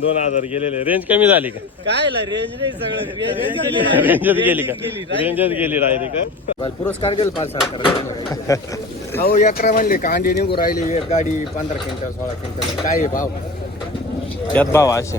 दोन हजार गेलेले. रेंज कमी झाली का? काय रेंज नाही सगळं. रेंजच गेली का? रेंजच गेली राहिली का? पुरस्कार गेल पाच सरकार अहो अकरा म्हणले कांदे निघू राहिले एक गाडी पंधरा क्विंटल सोळा क्विंटल. काय आहे भाव? त्यात भाव असे?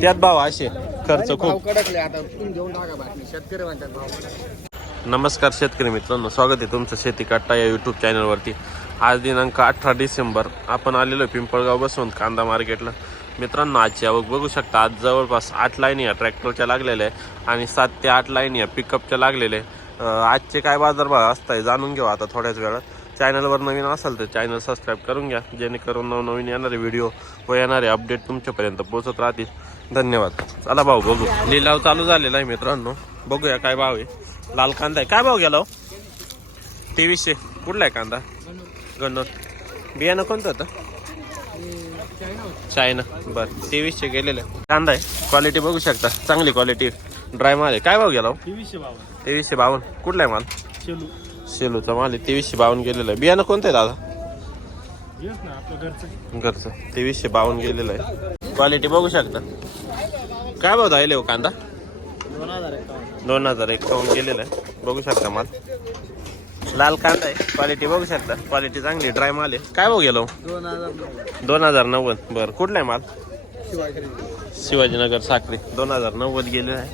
त्यात भाव असे. खर्च भाव खूप. कडकले. आता तुम्ही घेऊन टाका बातमी शेतकरी म्हणतात भाव. नमस्कार शेतकरी मित्रांनो. स्वागत आहे तुमचं शेती काट्टा या यूट्यूब चॅनलवरती आज दिनांक अठरा डिसेंबर. आपण आलेलो पिंपळगाव बसवून कांदा मार्केटला. मित्रांनो आजच्या बघू शकता आज जवळपास आठ लाईन या ट्रॅक्टरच्या लागलेल्या आहे आणि सात ते आठ लाईन या पिकअपच्या लागलेले आजचे काय बाजारभाव असताय जाणून घेऊ आता थोड्याच वेळात. चॅनलवर नवीन असाल तर चॅनल सबस्क्राईब करून घ्या जेणेकरून नवनवीन येणारे व्हिडिओ व येणारे अपडेट तुमच्यापर्यंत पोहोचत राहतील. धन्यवाद. चला भाऊ बघू. लिलाव चालू झालेला आहे मित्रांनो. बघूया काय भाव आहे. लाल कांदा आहे. काय भाव गेला हो? तेवीसशे. कुठला आहे कांदा? गणोर बियाणं कोणतं होतं? चायना. बरं तेवीसशे गेलेलं. कांदा आहे. क्वालिटी बघू शकता. चांगली क्वालिटी ड्राय माल आहे. काय भाव गेला हो? तेवीसशे बावन्न तेवीसशे बावन्न कुठला आहे माल? शेलू. शेलूचा माल आहे. तेवीसशे बावन्न गेलेलं आहे. बियाणं कोणतं आहे दादा? घरचं. घरचं. तेवीसशे बावन्न गेलेलं आहे. क्वालिटी बघू शकता. काय भाव जायले हो कांदा? दोन हजार एकावन्न. दोन हजार एकावन्न गेलेलं आहे. बघू शकता माल. लाल कांदा आहे. क्वालिटी बघू शकता. क्वालिटी चांगली ड्राय माल आहे. काय भाऊ गेलो? दोन हजार दोन हजार नव्वद. बरं. कुठला आहे माल? शिवाजीनगर साखरी दोन हजार नव्वद गेले आहे.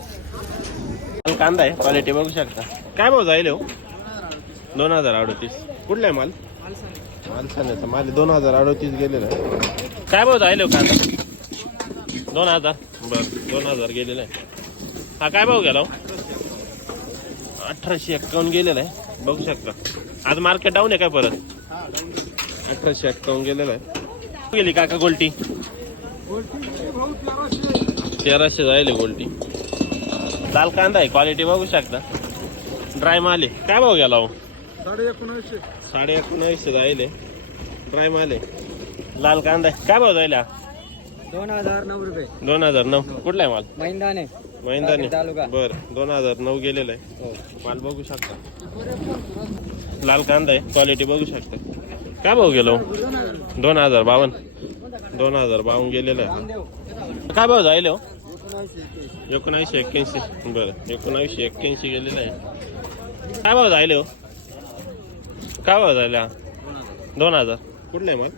लाल कांदा आहे. क्वालिटी बघू शकता. काय भाऊ जायला हो? दोन हजार अडतीस. कुठला आहे माल? मालसाण्याचा. माल दोन हजार अडतीस गेलेला आहे. काय भाऊ जायला हो कांदा? दोन हजार. बरं. दोन हजार गेलेला आहे. हा काय भाऊ गेला हो? अठराशे एक्कावन्न गेलेला आहे. बघू शकता. आज मार्केट डाऊन आहे काय परत? अठराशे एक्कावन्न गेलेला आहे. गेली काका गोल्टी? तेराशे जायले गोल्टी. लाल कांदा आहे क्वालिटी बघू शकता. ड्राय माल आहे. काय भाव गेला हो? साडे एकोणीसशे साडे एकोणावीसशे जायले. ड्राय माल आहे. लाल कांदा आहे. काय भाव जायला? दोन हजार नऊ रुपये. दोन हजार नऊ. कुठला आहे माल? महिंदाने महिंदाने. बर दोन हजार नऊ गेलेला आहे. माल बघू शकता. लाल कांदा आहे क्वालिटी बघू शकता. काय भाव गेलो? दोन हजार बावन्न. दोन हजार बावन्न गेलेला आहे. काय भाव जायले हो? एकोणावीसशे एक्क्याऐंशी. बरं एकोणावीसशे एक्क्याऐंशी गेलेलं आहे. काय भाव जायले हो? काय भाव जायला दोन हजार. कुठले माल?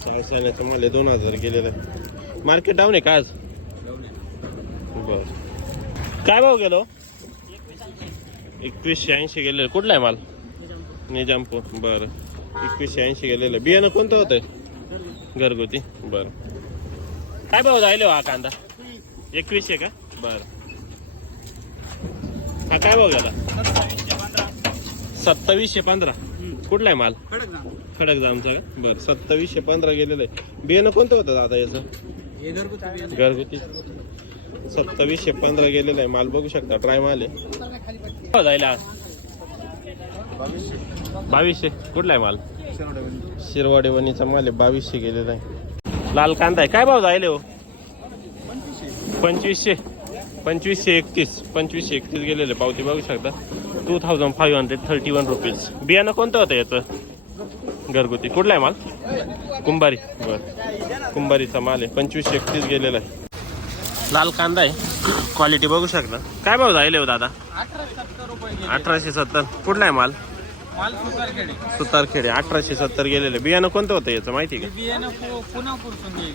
साळसाण्याचा माल आहे दोन हजार गेलेला आहे. मार्केट डाऊन आहे का आज? बर. काय भाव गेलो? एकवीसशे ऐंशी गेलेलं. कुठला आहे माल? निजामपूर. बरं. एकवीसशे ऐंशी गेलेलं. बियाणं कोणतं होतं घरगुती. बरं. काय भाव जायले हो हा कांदा? एकवीसशे का? बरं. हा काय भाव गेला? सत्तावीसशे पंधरा. कुठला आहे माल? खडक जामचा का? बरं. सत्तावीसशे पंधरा गेलेलं. आहे बियाणं कोणतं होतं दादा याचं? घरगुती. सत्तावीसशे पंधरा गेलेलं आहे. माल बघू शकता ट्राय माल आहे. जायला. बावीसशे. कुठला आहे माल? शिरवाडी वणीचा माल आहे. बावीसशे गेलेला आहे. लाल कांदा आहे. काय भाव जायले हो? पंचवीसशे. पंचवीसशे एकतीस. पंचवीसशे एकतीस गेलेले पावती बघू शकता. Two thousand five hundred thirty one rupees बियाणं कोणतं होतं याचं? घरगुती. कुठला आहे माल? कुंभारी. बर. कुंभारीचा माल आहे. पंचवीसशे एकतीस गेलेला आहे. लाल कांदा आहे. क्वालिटी बघू शकता. काय भाव जायले हो दादा? अठराशे सत्तर. कुठला आहे माल? सुतारखेडे. अठराशे सत्तर गेलेले. बियाणं कोणतं होतं याचं? माहिती का?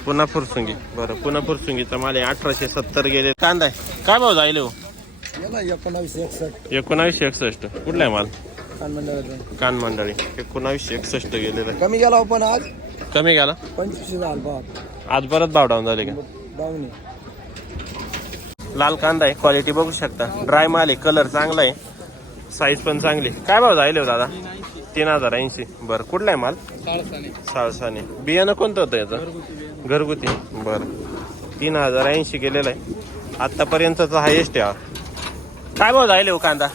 पुन्हा फुरसुंगी बरं पुन्हा फुरसुंगीचा माल आहे. अठराशे सत्तर गेले. कांदा आहे. काय भाव जायले हो? एकोणावीसशे एकसष्ट. कुठला आहे माल? कान मंडळी. एकोणावीसशे एकसष्ट गेलेलं कमी गेला पण आज. कमी गेला? पंचवीसशे झाला भाव. आज परत भाव डाऊन झाले का? डाऊन लाल कांदा आहे क्वालिटी बघू शकता. ड्राय माल आहे कलर चांगला आहे. साईज पण चांगली काय भाव जायले हो दादा? तीन हजार ऐंशी. बरं कुठला आहे माल? साळसाने. बियाणं कोणतं होतं याचं? घरगुती. बरं. तीन हजार ऐंशी गेलेलं आहे. आत्तापर्यंतचा हायेस्ट आहे हा. काय भाव जायले हो कांदा?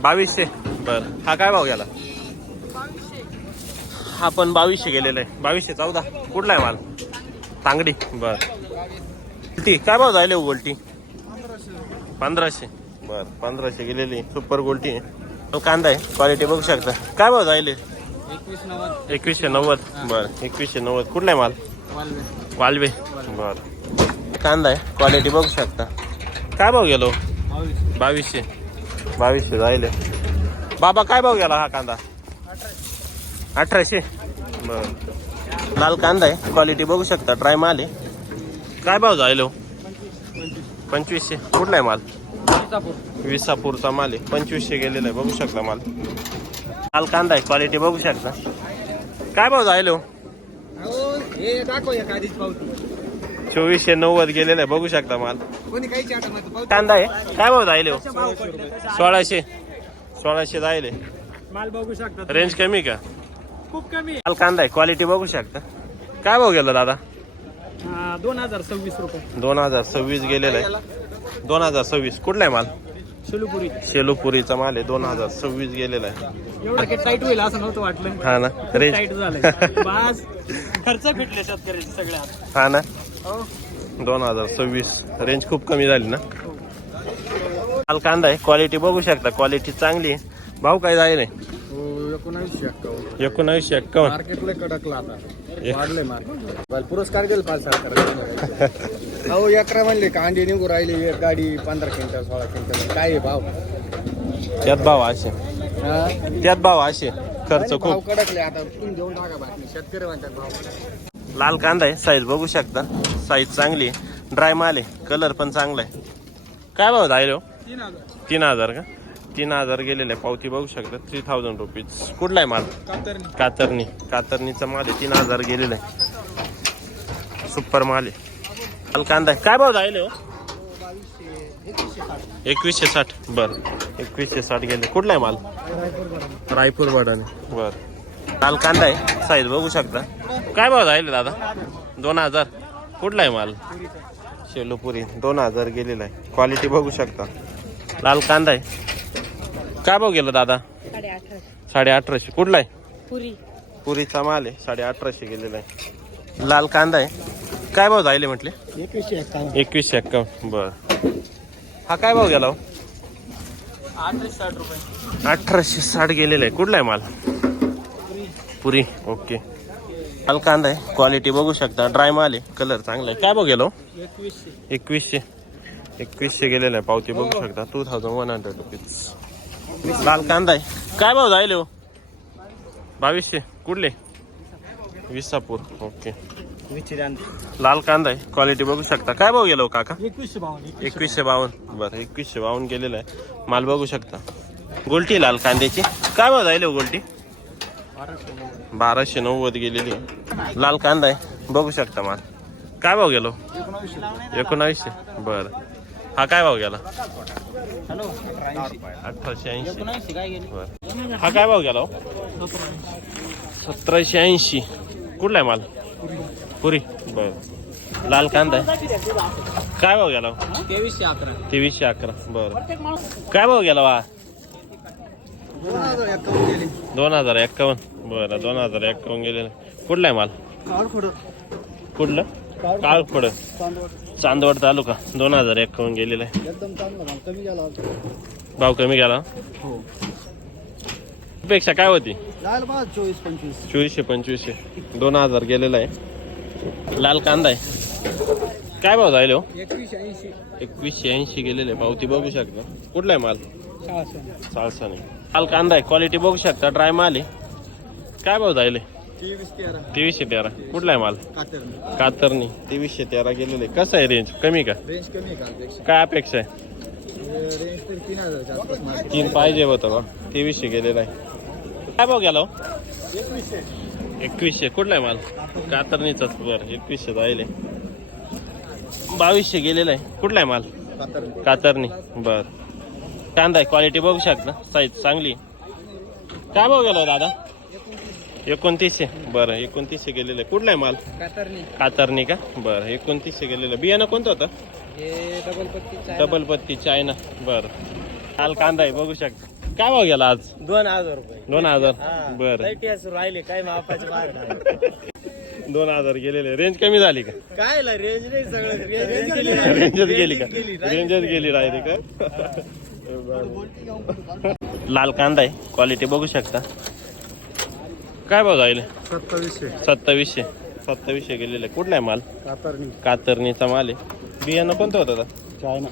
बावीसशे. बरं. हा काय भाव गेला? हा पण बावीसशे गेलेला आहे. बावीसशे चौदा. कुठला आहे माल? तांगडी. बरं. गोल्टी काय भाव हो गोल्टी पंधराशे. बर पंधराशे गेलेली. सुपर गोल्टी आहे तो कांदा आहे. क्वालिटी बघू शकता. काय भाव नव्वद एकवीसशे नव्वद. बर एकवीसशे नव्वद. कुठला आहे माल? वालवे. बर. कांदा आहे. क्वालिटी बघू शकता. काय भाव गेलो? बावीसशे. बावीसशे जायले बाबा काय भाव गेला हा कांदा? अठराशे. बर. लाल कांदा आहे. क्वालिटी बघू शकता. ट्राय माल आहे. काय भाव जायलो पंचवीसशे. कुठला आहे माल? विसापूरचा माल आहे. पंचवीसशे गेलेला आहे. बघू शकता माल. लाल कांदा आहे. क्वालिटी बघू शकता. काय भाव जायलो हे चोवीसशे नव्वद गेलेला आहे. बघू शकता माल. कांदा आहे. काय भाव जायले? सोळाशे. सोळाशे जायले माल बघू शकता रेंज कमी का? खूप कमी माल कांदा आहे. क्वालिटी बघू शकता. काय भाव गेला दादा? दोन हजार सव्वीस रुपये. दोन हजार सव्वीस गेलेला आहे. दोन हजार सव्वीस कुठला आहे माल? शेलूपुरी. शेलूपुरीचा माल आहे. दोन हजार सव्वीस गेलेला आहे. एवढं काही टाईट होईल असं नव्हतं वाटलं. हा ना? रेंज टाईट बास. खर्च भेटले शेतकऱ्याचे सगळ्यात हा ना? हो. दोन हजार सव्वीस. रेंज खूप कमी झाली ना? माल कांदा आहे. क्वालिटी बघू शकता. क्वालिटी चांगली आहे. भाव काय जाईल हो एकोणावीसशे एक्कावन्न. एकोणावीसशे एक्कावन्न. मार्केटला कडकला आता. वाढलंय मार्केट. पुरस्कार देईल पाच सरकार अहो अकरा म्हणले कांदे निघू राहिले एक गाडी पंधरा क्विंटल सोळा क्विंटल. काय आहे भाव? त्यात भाव असे. हा? त्यात भाव असे. खर्च भाव खूप. कडकले. आता तुम्ही देऊन टाका बातमी. शेतकरी म्हणतात भाव लाल कांदा आहे. साईज बघू शकता. साईज चांगली ड्राय माल आहे. कलर पण चांगला आहे. काय भाव जाईल हो? तीन हजार. तीन हजार का? तीन हजार गेलेले आहे पावती बघू शकता. थ्री थाउजंड रुपीज कुठला आहे माल? कातरणी. कातरणी कातरणीचा माल आहे. तीन हजार गेलेला आहे सुपर माल आहे. लाल कांदा आहे. काय भाव जाईल हो? एकवीसशे साठ. बर. एकवीसशे साठ गेले. कुठला आहे माल? रायपूर बडाने बर. लाल कांदा आहे. साईज बघू शकता. काय भाव जाईल दादा? दोन हजार. कुठला आहे माल? शेलोपुरी. दोन हजार गेलेला आहे. क्वालिटी बघू शकता. लाल कांदा आहे. काय भाव गेला दादा? साडे अठराशे साडे अठराशे कुठला आहे? पुरी. पुरीचा माल आहे. साडे अठराशे गेलेला आहे. लाल कांदा आहे. काय भाव जायले म्हटले? एकवीसशे एकवीसशे एक्कावन्न. बर. हा काय भाव गेला हो? आठशे साठ रुपये अठराशे साठ गेलेला आहे. कुठला आहे माल? पुरी. ओके. लाल कांदा आहे. क्वालिटी बघू शकता. ड्राय माल आहे. कलर चांगला आहे. काय भाव गेलो एकवीसशे. एकवीसशे. एकवीसशे गेलेला आहे. पावती बघू शकता. Two thousand one hundred rupees लाल कांदा आहे. काय भाव जायले हो? बावीसशे. कुठले? विसापूर. ओके. लाल कांदा आहे. क्वालिटी बघू शकता. काय भाव गेलो काका? एकवीसशे बावन्न एकवीसशे बावन्न. बरं एकवीसशे बावन्न गेलेलं आहे. माल बघू शकता. गोलटी लाल कांद्याची. काय भाव जायले हो गोलटी? बाराशे नव्वद गेलेली आहे. लाल कांदा आहे. बघू शकता माल. काय भाव गेलो? एकोणावीसशे. बरं. हा काय भाव गेला? हॅलो. अठराशे ऐंशी. गेली? हा काय भाव गेला हो? सतराशे ऐंशी. कुठला आहे माल? पुरी. बर. लाल कांदा आहे. काय भाव गेला हो? तेवीसशे अकरा. तेवीसशे अकरा. बरं. काय भाव गेला वा? दोन हजार एक्कावन्न. गेली दोन हजार एक्कावन्न बरं दोन हजार एक्कावन्न गेलेलं. कुठला आहे माल? कुठलं? काळखोड. चांदवड तालुका दोन हजार एक्कावन्न गेलेलं आहे. एकदम चांगला माल कमी झाला भाव कमी गेला? हो. पेक्षा काय होती? जायला चोवीस पंचवीस. चोवीसशे पंचवीसशे दोन हजार गेलेला आहे. लाल कांदा आहे. काय भाव जाईल हो? एकवीसशे ऐंशी. एकवीसशे ऐंशी गेलेले आहे. पावती बघू शकता. कुठला आहे माल? सहाशे साळसा नाही लाल कांदा आहे. क्वालिटी बघू शकता. ड्राय माल आहे. काय भाव तेरा तेवीसशे तेरा. कुठला आहे माल? कातरणी. तेवीसशे तेरा गेलेले. कसं आहे रेंज कमी का? रेंज कमी काय अपेक्षा आहे? तीन पाहिजे होतं बा. तेवीसशे गेलेला आहे. काय भाव गेला हो? एकवीसशे. कुठला आहे माल? कातरणीचाच. बरं एकवीसशे जाईल बावीसशे गेलेला आहे. कुठला आहे माल? कातरणी. बर. कांदा आहे. क्वालिटी बघू शकता. साईज चांगली. काय भाव गेला हो दादा? एकोणतीसशे? बरं एकोणतीसशे गेलेलं. आहे कुठला आहे माल? कातरणी. कातरणी का? बरं एकोणतीसशे गेलेलं. बियाणं कोणतं होतं? हे डबल पत्ती डबल पत्ती चायना. बरं. लाल कांदा आहे बघू शकता. काय भाव गेला आज? दोन हजार रुपये. दोन हजार? बरं. राहिले काय मापाचे दोन हजार गेलेले. रेंज कमी झाली का? काय रेंज नाही सगळं. रेंजच गेली. का? रेंजच गेली राहिली का? लाल कांदा आहे. क्वालिटी बघू शकता. काय भाव जाईल? सत्तावीसशे. सत्तावीसशे. सत्तावीसशे गेलेलं. कुठला आहे माल? कातरणी. कातरणीचा माल आहे. बियाणं कोणतं होतं आता? चायना.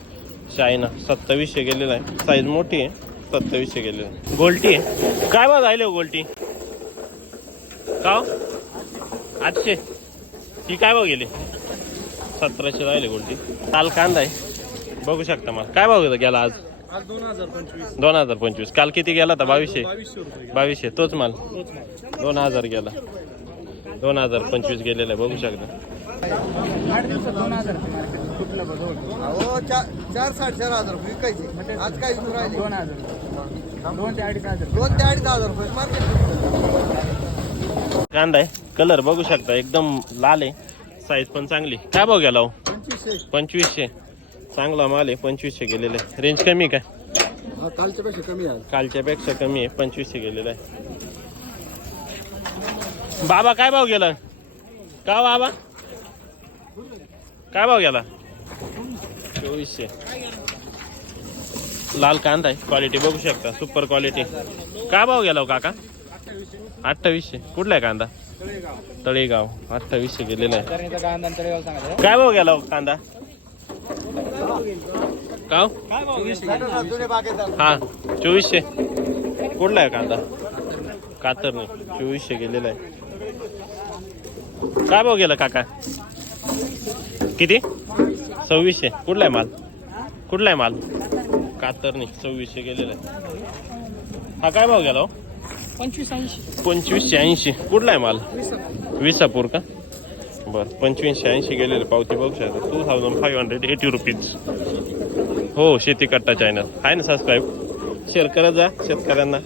चायना. सत्तावीसशे गेलेला आहे. साईज मोठी आहे. सत्तावीसशे गेलेलं आहे. गोल्टी आहे. काय भाव राहिले हो गोल्टी? का? आठशे. ही काय भाव गेली? सतराशे राहिले गोल्टी. काल कांदा आहे. बघू शकता मला. काय भाव गेला आज? आज दोन हजार पंचवीस. दोन हजार पंचवीस. काल किती गेला होता? बावीसशे? बावीसशे रुपये बावीसशे. तोच माल? दोन हजार गेला. दोन हजार पंचवीस गेलेला आहे. बघू शकता. आठ दिवसात दोन हजार कुठलं बघ हो चार चार साडेचार हजार रुपये विकायचे. आज काय राहिले? दोन हजार दोन ते अडीच हजार दोन ते अडीच हजार रुपये. मार्केट कांदा आहे. कलर बघू शकता. एकदम लाल आहे. साईज पण चांगली. काय भाव गेला हो? पंचवीसशे. पंचवीसशे. चांगला माल आहे पंचवीसशे गेलेले. आहे रेंज कमी काय? हा कालच्या पेक्षा कमी आहे. कालच्या पेक्षा कमी आहे पंचवीसशे गेलेलं आहे. बाबा काय भाव गेला? का हो बाबा? काय भाव गेला? चोवीसशे. लाल कांदा आहे क्वालिटी बघू शकता सुपर क्वालिटी काय भाव गेला हो काका? अठ्ठावीसशे. कुठला आहे कांदा? तळेगाव. अठ्ठावीसशे गेलेला आहे. काय भाव गेला हो कांदा? का? हो? हा चोवीसशे. कुठला आहे कांदा? कातर नाही चोवीसशे गेलेला आहे. काय भाव गेला काका? किती? सव्वीसशे. कुठला आहे माल? कुठला आहे माल? कातर नाही सव्वीसशे गेलेला आहे. हा काय भाव गेला हो? पंचवीस ऐंशी. पंचवीसशे ऐंशी. कुठला आहे माल? विसापूर का? बरं पंचवीसशे ऐंशी गेलेले पावती बघू शकता. Two thousand five hundred eighty rupees हो शेती कट्टा चॅनल आहे ना सबस्क्राईब शेअर करत जा शेतकऱ्यांना.